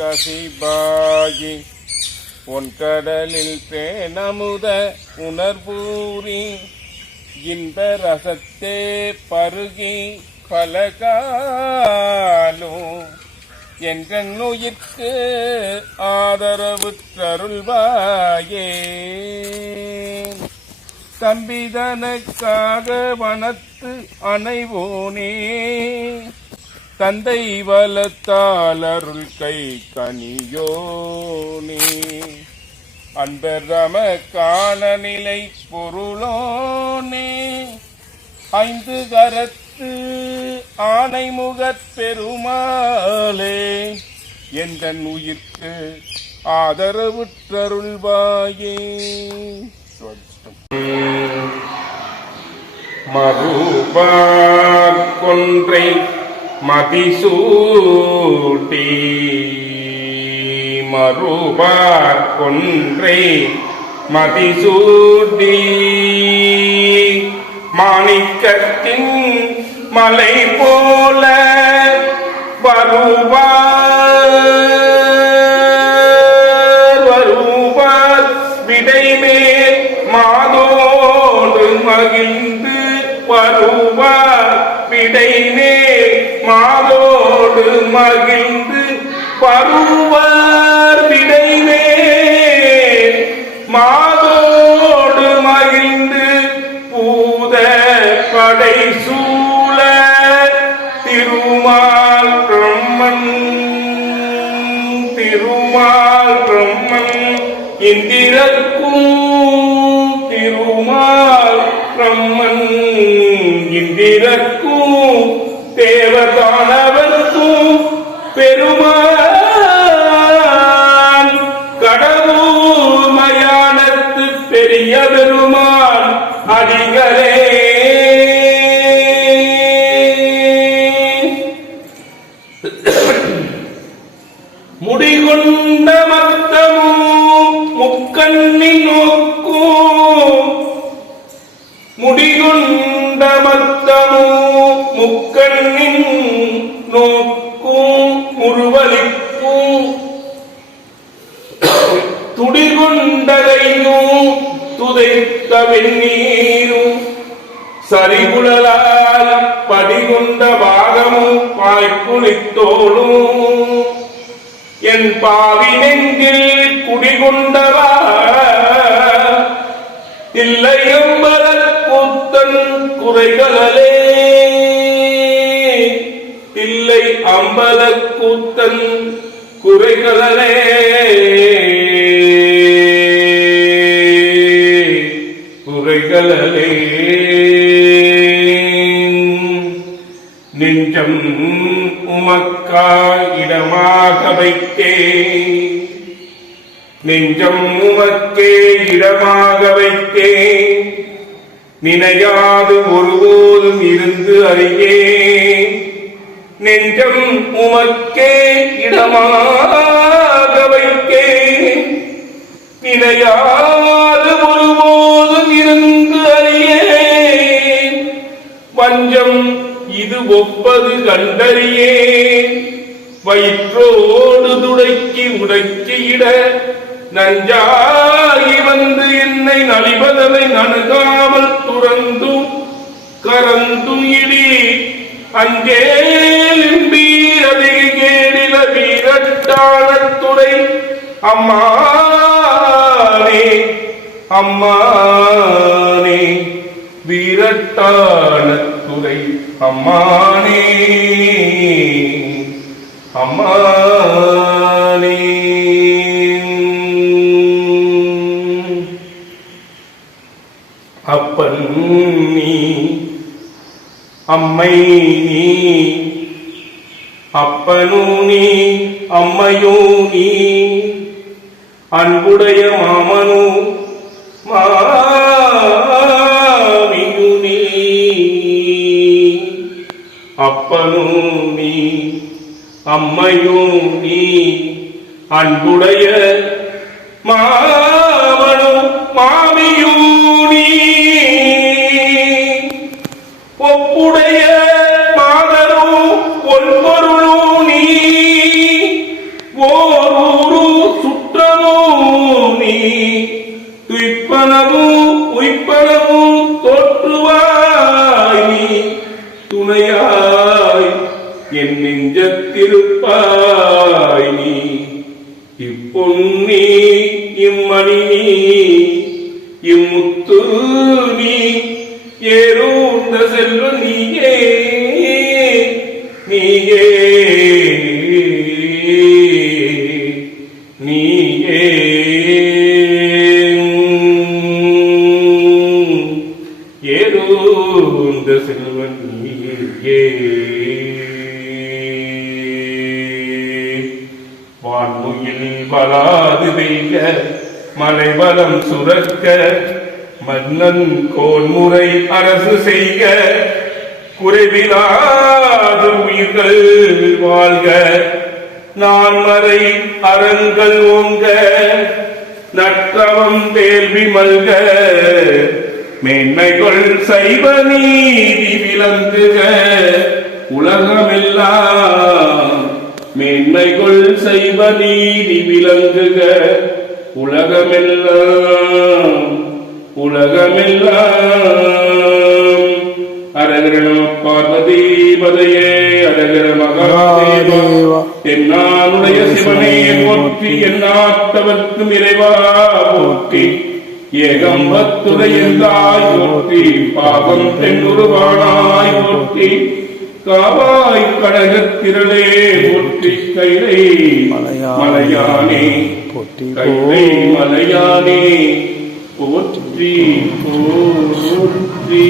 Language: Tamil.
கசிபாகி பொன்கடலில் பேணமுத உணர்வூரி இன்ப ரசத்தே பருகி பலகாலும் என் கண்ணுயிர்க்கு ஆதரவு தருள்வாயே தம்பிதனுக்காக வனத்து அணைவோனே. தந்தை வலத்தால் அருள் கை கனியோனே அன்பரம காண நிலை பொருளோனே ஐந்து கரத்து ஆனை முகத் பெருமாளே. எந்த உயிர்க்கு ஆதரவுற்றருள்வாயே மறுபார் கொன்றை மதிசூட்டி மறுபார் கொன்றை மதிசூட்டி மாணிக்கத்தின் மலை போல வருவார் மாதோடு மகிழ்ந்து பருவார் விடைமேல் மாதோடு மகிழ்ந்து பூத படை சூழ திருமால் பிரம்மன். திருமால் பிரம்மன் இந்திரக்கும் திருமால் பிரம்மன். இந்திரக்கும் தேவதானவர் பெருமான் கடவுள் மயானத்து பெரிய பெருமான் அடிகளே. முடிகொண்ட மத்தமும் முக்கண்ணி நோக்கும் முடிகொண்ட மத்தமும் முக்கண்ணின் நோக்கும் முருவலிக்கும் துடிகொண்டதையும் துதைத்த வெந்நீரும் சரிகுழலால் படிகுண்ட பாகமும் பாய்க்குளித்தோடும் என் பாவி நெஞ்சில் குடிகொண்டவா? இல்லை எம்பலக் கூத்தன் குறைகளே இல்லை அம்பலக் கூத்தன் குறைகளே குறைகளே நெஞ்சம் உமக்கா இடமாக வைத்தே. நெஞ்சம் உமக்கே இடமாக வைத்தே. நினையாது ஒருபோதும் இருந்து அறியேன் நெஞ்சம் உமக்கே இடமாக வைக்கே நினையாது ஒருபோதும் இருந்து அறியே பஞ்சம் இது ஒப்பது கண்டறியே வயிற்றோடு துடைக்கி உடைக்கியிட நஞ்சாகி வந்து என்னை நலிபதனை நணுகாமல் துறந்தும் கரந்தும் இடி. அங்கே அம்மானே அம்மானே வீரட்டான துறை அம்மானே அம்மானே. அப்பன் நீ அம்மை நீ அப்பனு நீ அம்மையோ நீ அன்புடைய மாமனு மாமியு அப்பனும் நீ அம்மையும் நீ அன்புடைய உய்ப்பனவும் உய்ப்பனவும் தோற்றுவாய் நீ. துணையாய் என் நெஞ்சத்திருப்பாய் நீ. இப்பொன்னி இம்மணி நீ இம்முத்து நீ. ஏறோந்த செல்வ நீயே நீயே. வான்முயில் வராது வெய்க மலைவலம் சுரக்க மன்னன் கோன்முறை அரசு செய்க. குறைவிலாத உயிர்கள் வாழ்க நான் மறை அறங்கள் ஓங்க நற்றவம் வேள்வி மல்க மேன்மைகள் சைவ நீதி விளங்குக. உலகமெல்லாம் மேன்மைகள் சைவ நீதி விளங்குக. உலகமெல்லாம் உலகமெல்லாம். அரகர பார்வதி பதையே அரகர மகாதேவா என்னானுடைய சிவனே போற்றி என்னாட்டவர்க்கும் இறைவா போற்றி. ஏகம்பத்துடையாய் போற்றி பாபம் தென்னுருவானாய் போற்றி காவாய் கடக திரளே போற்றி கைலை மலையானே போற்றி கைலை மலையானே போற்றி போற்றி.